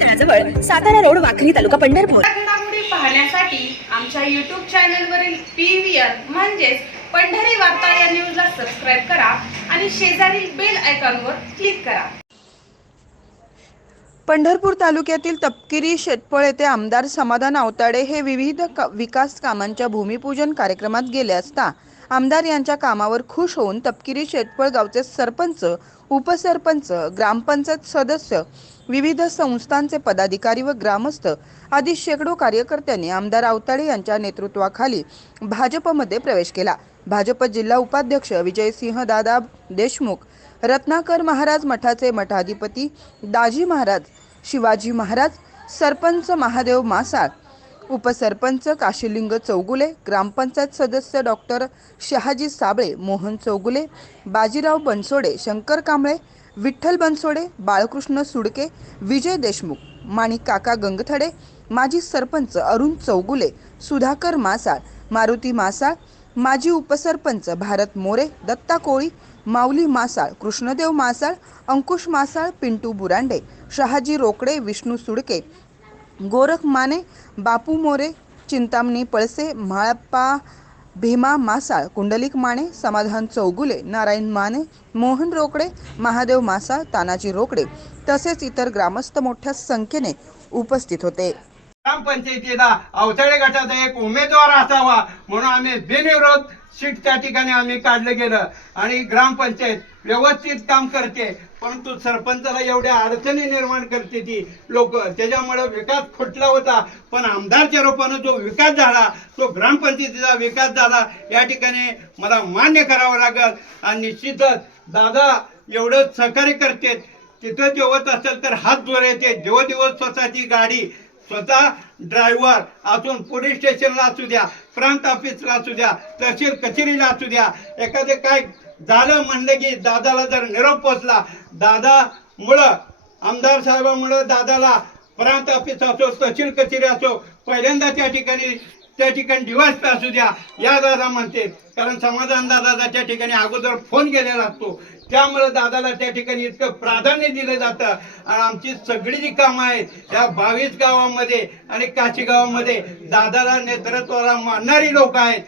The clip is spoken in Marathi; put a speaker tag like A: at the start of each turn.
A: तळाजवळ सातारा रोड वाखरी तालुका पंढरपूर.
B: पाहण्यासाठी आमच्या युट्यूब चॅनलवरील पी व्ही आर म्हणजेच पंढरी वार्ता या न्यूजला सबस्क्राईब करा आणि शेजारील बेल आयकॉनवर क्लिक करा.
C: पंढरपूर तालुक्यातील तपकिरी शेटपळ येथे आमदार समाधान आवताडे हे विविध क- विकास कामांच्या भूमिपूजन कार्यक्रमात गेले असता आमदार यांच्या कामावर खुश होऊन तपकिरी शेटपळ गावचे सरपंच उपसरपंच ग्रामपंचायत सदस्य विविध संस्थांचे पदाधिकारी व ग्रामस्थ आदी शेकडो कार्यकर्त्यांनी आमदार आवताडे यांच्या नेतृत्वाखाली भाजपमध्ये प्रवेश केला. भाजप जिल्हा उपाध्यक्ष विजयसिंह दादा देशमुख रत्नाकर महाराज मठाचे मठाधिपती दाजी महाराज शिवाजी महाराज सरपंच महादेव मासाळ उपसरपंच काशीलिंग चौगुले ग्रामपंचायत सदस्य डॉक्टर शहाजी साबळे मोहन चौगुले बाजीराव बनसोडे शंकर कांबळे विठ्ठल बनसोडे बाळकृष्ण सुडके विजय देशमुख माणिक काका गंगथडे माजी सरपंच अरुण चौगुले सुधाकर मासाळ मारुती मासाळ माजी उपसरपंच भारत मोरे दत्ता कोळी माऊली मासाळ कृष्णदेव मासाळ अंकुश मासाळ पिंटू बुरांडे शहाजी रोकडे विष्णू सुडके गोरख माने बापू मोरे चिंतामणी पळसे म्हाळप्पा भीमा मासाळ कुंडलिक माने समाधान चौगुले नारायण माने मोहन रोकडे महादेव मासाळ तानाजी रोकडे तसेच इतर ग्रामस्थ मोठ्या संख्येने उपस्थित होते.
D: ग्रामपंचायतीला अवतळे गटाचा एक उमेदवार असावा म्हणून आम्ही बिनविरोध सीट त्या ठिकाणी आम्ही काढलं गेलं. आणि ग्रामपंचायत व्यवस्थित काम करते परंतु सरपंचाला एवढ्या अडचणी निर्माण करते ती लोक. त्याच्यामुळे विकास फुटला होता पण आमदारच्या रूपानं जो विकास झाला तो ग्रामपंचायतीचा विकास झाला या ठिकाणी मला मान्य करावं लागल. आणि निश्चितच दादा एवढं सहकार्य करते तिथं जेवत असेल तर हात जोर येते जेव्हा दिवस स्वतःची गाडी स्वतः ड्रायव्हर असून पोलीस स्टेशनला असू द्या प्रांत ऑफिसला असू द्या तहसील कचेरीला असू द्या. एखादे काय झालं म्हणलं की दादाला जर निरोप पोचला दादामुळं आमदार साहेबामुळं दादाला प्रांत ऑफिस असो तहसील कचेरी असो पहिल्यांदा त्या ठिकाणी त्या ठिकाणी डिवाइस असू द्या. या दादा म्हणते कारण समाधान दादाचा त्या ठिकाणी अगोदर फोन केलेला असतो. त्यामुळे दादाला त्या ठिकाणी इतकं प्राधान्य दिलं जातं. आणि आमची सगळी जी कामं आहेत या बावीस गावामध्ये आणि काशी गावामध्ये दादाला नेतृत्वाला मानणारी लोक आहेत.